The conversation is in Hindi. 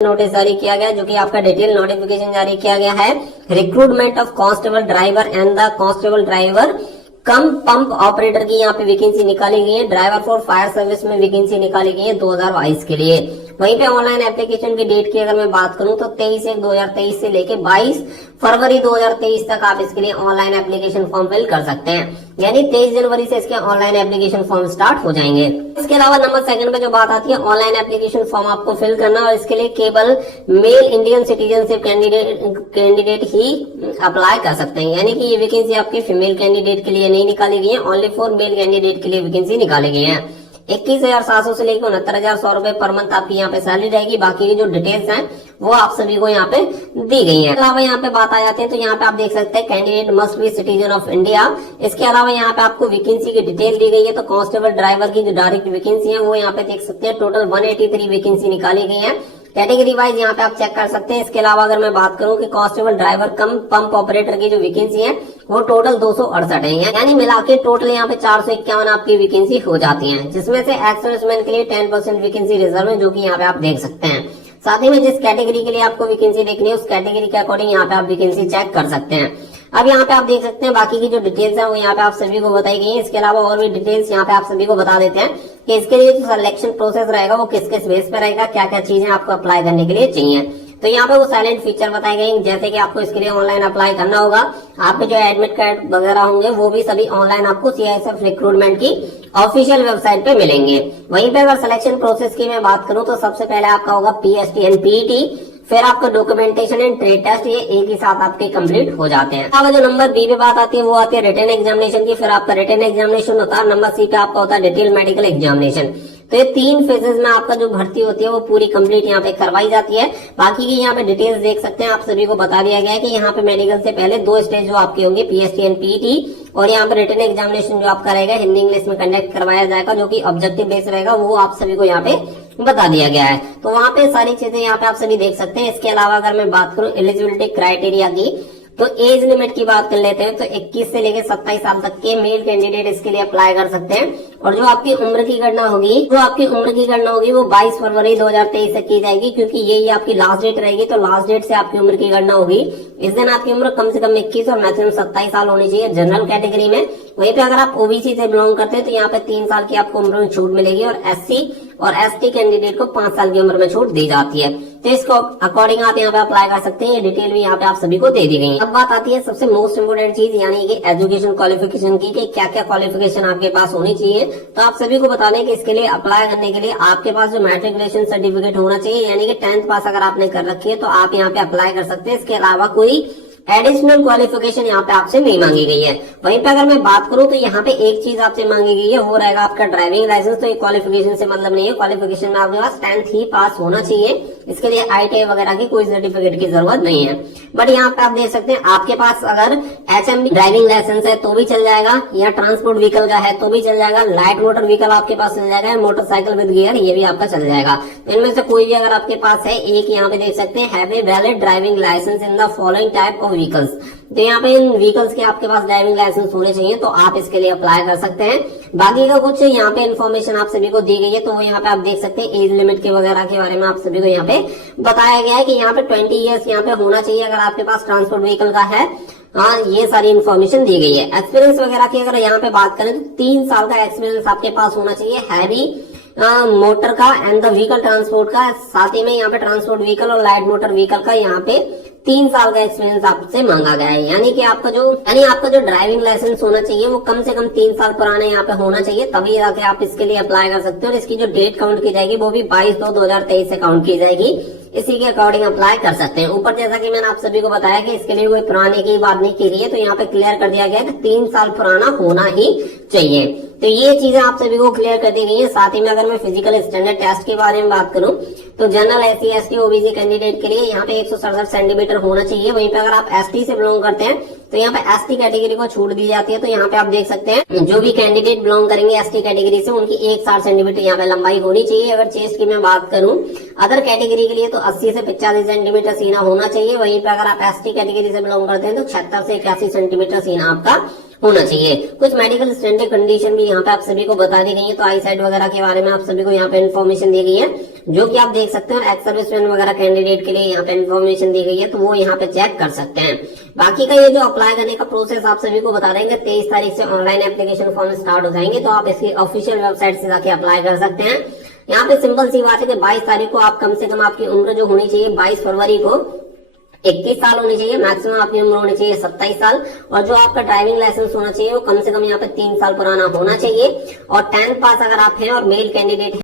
नोटिस जारी किया गया, जो कि आपका डिटेल नोटिफिकेशन जारी किया गया है। Recruitment of constable driver and the constable driver come pump operator की यहाँ पे वैकेंसी निकाली गई है। ड्राइवर फॉर फायर सर्विस में वैकेंसी निकाली गई है 2022 के लिए। वहीं पे ऑनलाइन एप्लीकेशन की डेट की अगर मैं बात करूं तो 23/1/2023 से लेके 22 फरवरी 2023 तक आप इसके लिए ऑनलाइन एप्लीकेशन फॉर्म फिल कर सकते हैं। यानी 23 जनवरी से इसके ऑनलाइन एप्लीकेशन फॉर्म स्टार्ट हो जाएंगे। इसके अलावा नंबर सेकंड पे जो बात आती है, ऑनलाइन एप्लीकेशन फॉर्म आपको फिल करना, और इसके लिए केवल मेल इंडियन सिटीजनशिप कैंडिडेट ही अप्लाई कर सकते हैं। यानी कि ये वैकेंसी आपके फीमेल कैंडिडेट के लिए नहीं निकाली गई है, ओनली फॉर मेल कैंडिडेट के लिए वैकेंसी निकाली गई है। 21,700 से लेकर 69,100 रुपए पर मंथ आपकी यहाँ पे सैलरी रहेगी। बाकी की जो डिटेल्स हैं वो आप सभी को यहाँ पे दी गई है। अलावा यहाँ पे बात आ जाती है तो यहाँ पे आप देख सकते हैं candidate must be citizen of India. इसके अलावा यहाँ पे आपको वैकेंसी की डिटेल दी गई है। तो कांस्टेबल ड्राइवर की जो डायरेक्ट वैकेंसी है वो यहाँ पे देख सकते हैं, टोटल 183 वैकेंसी निकाली गई है। कैटेगरी वाइज यहाँ पे आप चेक कर सकते हैं। इसके अलावा अगर मैं बात करूं कि कांस्टेबल ड्राइवर कम पंप ऑपरेटर की जो वैकेंसी है वो टोटल 268 है, यानी मिला के टोटल यहाँ पे 451 आपकी वैकेंसी हो जाती है, जिसमें से एक्स सर्विसमैन के लिए 10% वैकेंसी रिजर्व है, जो कि यहाँ पे आप देख सकते हैं। साथ ही में जिस कैटेगरी के लिए आपको वैकेंसी देखनी है उस कैटेगरी के अकॉर्डिंग यहाँ पे आप वैकेंसी चेक कर सकते हैं। अब यहाँ पे आप देख सकते हैं बाकी की जो डिटेल्स है वो यहाँ पे आप सभी को बताई गई है। इसके अलावा और भी डिटेल्स यहाँ पे आप सभी को बता देते हैं कि इसके लिए जो सिलेक्शन प्रोसेस रहेगा वो किस किस बेस पे रहेगा, क्या क्या चीजें आपको अप्लाई करने के लिए चाहिए। तो यहाँ पे वो साइलेंट फीचर बताए गए, जैसे कि आपको इसके लिए ऑनलाइन अप्लाई करना होगा। आपके जो एडमिट कार्ड वगैरह होंगे वो भी सभी ऑनलाइन आपको सीआईएसएफ रिक्रूटमेंट की ऑफिशियल वेबसाइट पे मिलेंगे। वहीं पे अगर सिलेक्शन प्रोसेस की मैं बात करूं तो सबसे पहले आपका होगा पीएसटी एंड पीईटी, फिर आपका डॉक्यूमेंटेशन एंड ट्रेड टेस्ट, ये एक ही साथ आपके कंप्लीट हो जाते हैं। अब जो नंबर बी पे बात आती है वो आती है रिटन एग्जामिनेशन की। फिर आपका रिटन एग्जामिनेशन होता है। नंबर सी पे आपका होता है डिटेल मेडिकल एग्जामिनेशन। तो ये 3 फेजेस में आपका जो भर्ती होती है वो पूरी कंप्लीट यहाँ पे करवाई जाती है। बाकी की यहाँ पे डिटेल्स देख सकते हैं, आप सभी को बता दिया गया है कि यहाँ पे मेडिकल से पहले 2 स्टेज जो आपके होंगे, पीएसटी एंड पीईटी, और यहाँ पे रिटन एग्जामिनेशन जो आपका रहेगा हिंदी इंग्लिश में कंडक्ट करवाया जाएगा, जो कि ऑब्जेक्टिव बेस रहेगा, वो आप सभी को यहाँ पे बता दिया गया है। तो वहाँ पे सारी चीजें यहाँ पे आप सभी देख सकते हैं। इसके अलावा अगर मैं बात करूँ एलिजिबिलिटी क्राइटेरिया की, तो एज लिमिट की बात कर लेते हैं। तो 21 से लेकर 27 साल तक के मेल कैंडिडेट इसके लिए अप्लाई कर सकते हैं। और जो आपकी उम्र की गणना होगी वो 22 फरवरी 2023 से की जाएगी, क्योंकि यही आपकी लास्ट डेट रहेगी। तो लास्ट डेट से आपकी उम्र की गणना होगी। इस दिन आपकी उम्र कम से कम 21 और मैक्सिमम 27 साल होनी चाहिए जनरल कैटेगरी में। वहीं पे अगर आप ओबीसी से बिलोंग करते हैं तो यहाँ पे 3 साल की आपको उम्र में छूट मिलेगी, और एससी और एसटी कैंडिडेट को 5 साल की उम्र में छूट दी जाती है। तो इसको अकॉर्डिंग आप यहाँ पे अप्लाई कर सकते हैं। ये डिटेल भी यहाँ पे आप सभी को दे दी गई है। अब बात आती है सबसे मोस्ट इम्पोर्टेंट चीज, यानी कि एजुकेशन क्वालिफिकेशन की, कि क्या क्या क्वालिफिकेशन आपके पास होनी चाहिए। तो आप सभी को बता दें कि इसके लिए अप्लाई करने के लिए आपके पास जो मैट्रिकुलेशन सर्टिफिकेट होना चाहिए, यानी कि 10th पास अगर आपने कर रखी है तो आप यहाँ पे अप्लाई कर सकते हैं। इसके अलावा कोई एडिशनल क्वालिफिकेशन यहाँ पे आपसे नहीं मांगी गई है। वहीं पे अगर मैं बात करूं तो यहाँ पे एक चीज आपसे मांगी गई है, वो रहेगा आपका ड्राइविंग लाइसेंस। तो ये क्वालिफिकेशन से मतलब नहीं है, क्वालिफिकेशन में आपके पास 10th ही पास होना चाहिए। इसके लिए आईटीआई वगैरह की कोई सर्टिफिकेट की जरूरत नहीं है। बट यहाँ पे आप देख सकते हैं आपके पास अगर एचएमवी ड्राइविंग लाइसेंस है तो भी चल जाएगा, या ट्रांसपोर्ट व्हीकल का है तो भी चल जाएगा, लाइट मोटर व्हीकल आपके पास चल जाएगा, मोटरसाइकिल विद गियर ये भी आपका चल जाएगा। इनमें से कोई भी अगर आपके पास है, एक यहाँ पे देख सकते हैं have a valid driving licence in the following type of vehicles. तो यहाँ पे इन व्हीकल्स के आपके पास ड्राइविंग लाइसेंस होने चाहिए, तो आप इसके लिए अप्लाई कर सकते हैं। बाकी का कुछ यहाँ पे इन्फॉर्मेशन आप सभी को दी गई है, तो वो यहाँ पे आप देख सकते हैं एज लिमिट के वगैरह के बारे में आप सभी को यहाँ पे बताया गया है कि यहाँ पे 20 ईयर्स यहाँ पे होना चाहिए अगर आपके पास ट्रांसपोर्ट व्हीकल का है। हाँ, ये सारी इन्फॉर्मेशन दी गई है। एक्सपीरियंस वगैरह की अगर यहाँ पे बात करें तो 3 साल का एक्सपीरियंस आपके पास होना चाहिए हैवी मोटर का एंड द व्हीकल ट्रांसपोर्ट का। साथ ही में यहाँ पे ट्रांसपोर्ट व्हीकल और लाइट मोटर व्हीकल का यहाँ पे 3 साल का एक्सपीरियंस आपसे मांगा गया है। यानी कि आपका जो ड्राइविंग लाइसेंस होना चाहिए वो कम से कम 3 साल पुराने यहाँ पे होना चाहिए, तभी जाके आप इसके लिए अप्लाई कर सकते हो। और इसकी जो डेट काउंट की जाएगी वो भी 22/2/2023 से काउंट की जाएगी। इसी के अकॉर्डिंग अप्लाई कर सकते हैं। ऊपर जैसा कि मैंने आप सभी को बताया कि इसके लिए कोई पुराने की बात नहीं की रही है, तो यहाँ पे क्लियर कर दिया गया है कि 3 साल पुराना होना ही चाहिए। तो ये चीजें आप सभी को क्लियर कर दी गई है। साथ ही में अगर मैं फिजिकल स्टैंडर्ड टेस्ट के बारे में बात करूं तो general SC ST OBC candidate के लिए यहाँ पे 167 सेंटीमीटर होना चाहिए। वहीं पे अगर आप एसटी से बिलोंग करते हैं तो यहाँ पे एसटी कैटेगरी को छूट दी जाती है। तो यहाँ पे आप देख सकते हैं जो भी कैंडिडेट बिलोंग करेंगे एसटी कैटेगरी से उनकी 160 सेंटीमीटर यहाँ पे लंबाई होनी चाहिए। अगर चेस्ट की मैं बात करूं अदर कैटेगरी के लिए तो 80 से 85 सेंटीमीटर सीना होना चाहिए। वहीं पे अगर आप एसटी कैटेगरी से बिलोंग करते हैं तो 76 से 81 सेंटीमीटर सीना आपका होना चाहिए। कुछ मेडिकल स्टैंडर्ड कंडीशन भी यहाँ पे आप सभी को बता दी गई है। तो आई साइट वगैरह के बारे में आप सभी को यहाँ पे इन्फॉर्मेशन दी गई है, जो कि आप देख सकते हैं। एक्स सर्विसमैन वगैरह कैंडिडेट के लिए यहाँ पे इन्फॉर्मेशन दी गई है, तो वो यहाँ पे चेक कर सकते हैं। बाकी का ये जो अप्लाई करने का प्रोसेस आप सभी को बता देंगे, 23 तारीख से ऑनलाइन एप्लीकेशन फॉर्म स्टार्ट हो जाएंगे, तो आप इसकी ऑफिशियल वेबसाइट से जाके अप्लाई कर सकते हैं। यहाँ पे सिंपल सी बात है कि 22 तारीख को आप कम से कम आपकी उम्र जो होनी चाहिए 22 फरवरी को 21 साल होनी चाहिए, मैक्सिमम आपकी उम्र होनी चाहिए 27 साल, और जो आपका ड्राइविंग लाइसेंस होना चाहिए वो कम से कम यहाँ पे 3 साल पुराना होना चाहिए, और 10th पास अगर आप हैं और मेल कैंडिडेट